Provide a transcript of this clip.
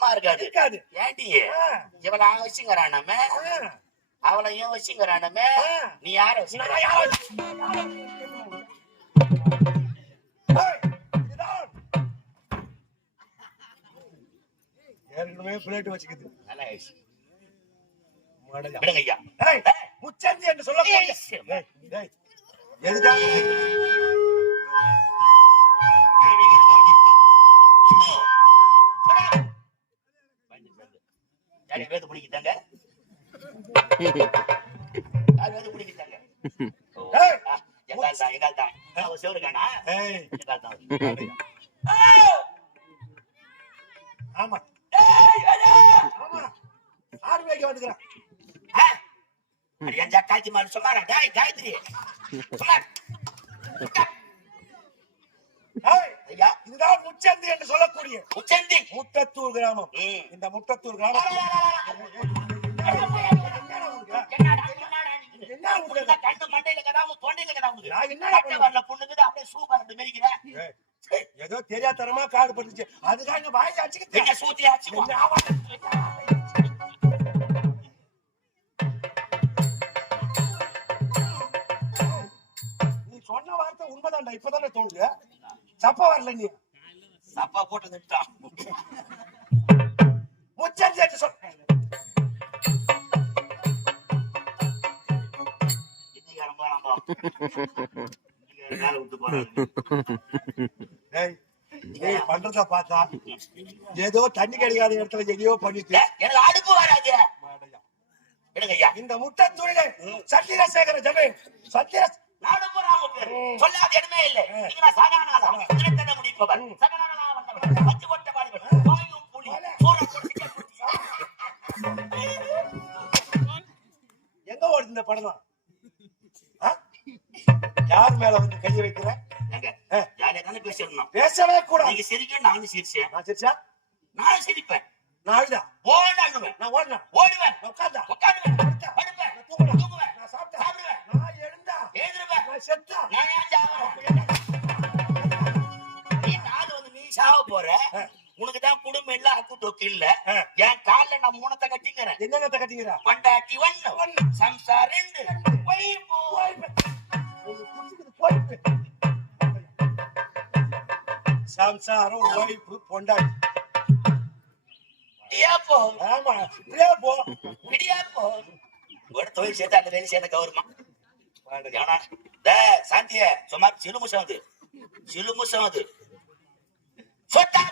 சும்மா இருக்காது. ஏண்டி இவள வச்சுங்கிறானமே, அவளை ஏன் வச்சுங்கிறானமே, நீ யார ஏற்கனவே பிளேட் வச்சுக்குது. விடுங்கய்யா. முச்சந்தி என்று சொல்லக்கூடிய எதுக்காக வேது பிடிக்கிட்டாங்க, பிடிக்கிட்டாங்க. எங்கால் தான் சிவருக்கானா? ஆமா ஆமா 6 மணிக்கு வந்துக்கிறான். காய்ச்சி மாதிரி சொன்னாரா? காயத்ரி இதுதான் முச்சந்தி என்று சொல்லக்கூடிய முச்சந்தி முட்டத்தூர் கிராமம். இந்த முட்டத்தூர் கிராமம் ஏதோ தெரியாதனமா காடு பட்டுச்சு. அதுக்காக வாய் அடிச்சுக்கிட்டு சூத்தி ஆச்சு. நீ சொன்ன வார்த்தை உண்மைதான்டா. இப்பதானே தோணுது. சப்பா வரல, நீ சப்பா போட்டு நிட்டான். முச்சந்தி சொல். பண்றத பார்த்தா ஏதோ தண்ணி கிடைக்காத இடத்துல எதையோ பண்ணிட்டு எனக்கு அடுப்பு வராது. இந்த முட்டத்தூரிலே சத்திரசேகர ஜமீன் சத்திர சொல்லாத இடமே இல்லை. முடிப்பவர் எங்க ஓடுது இந்த படம்? யார் மேல வந்து கைய வைக்கிற? பேசவே கூட. நீங்க சிரிக்க நானும் சிரிச்சேன். நான் சிரிச்சா நானும் சிரிப்பேன். நான் அழுதா ஓடுவேன். நான் ஓடுவேன். ஓடுவேன். உட்கார்ந்தா உட்காருவேன். படுப்பேன். தூங்குவேன். நான் சாப்பிடுவேன். நான் எழுந்தா எழுந்திருப்பேன். நான் செத்தா நான் ஏன் சாவறேன்? நீ நாலு வந்து நீ சாவ போற. உனக்கு தான் குடும்பம் இல்ல, அக்கு தொக்கு இல்ல. என் கால்ல நான் மூணத்தை கட்டிக்கிறேன். என்னங்க கட்டிக்கிறா? பண்டாட்டி 1 சம்சார் 2 சம்சாரம் ஒய்ஃபு பொண்டாட்டி. ஆமா விடியாப்போ ஒரு தொழில் சேர்த்து அந்த வேலை சேர்ந்த கௌரவமா சாந்திய சும்மா சிலுமுசம் அது சுத்தா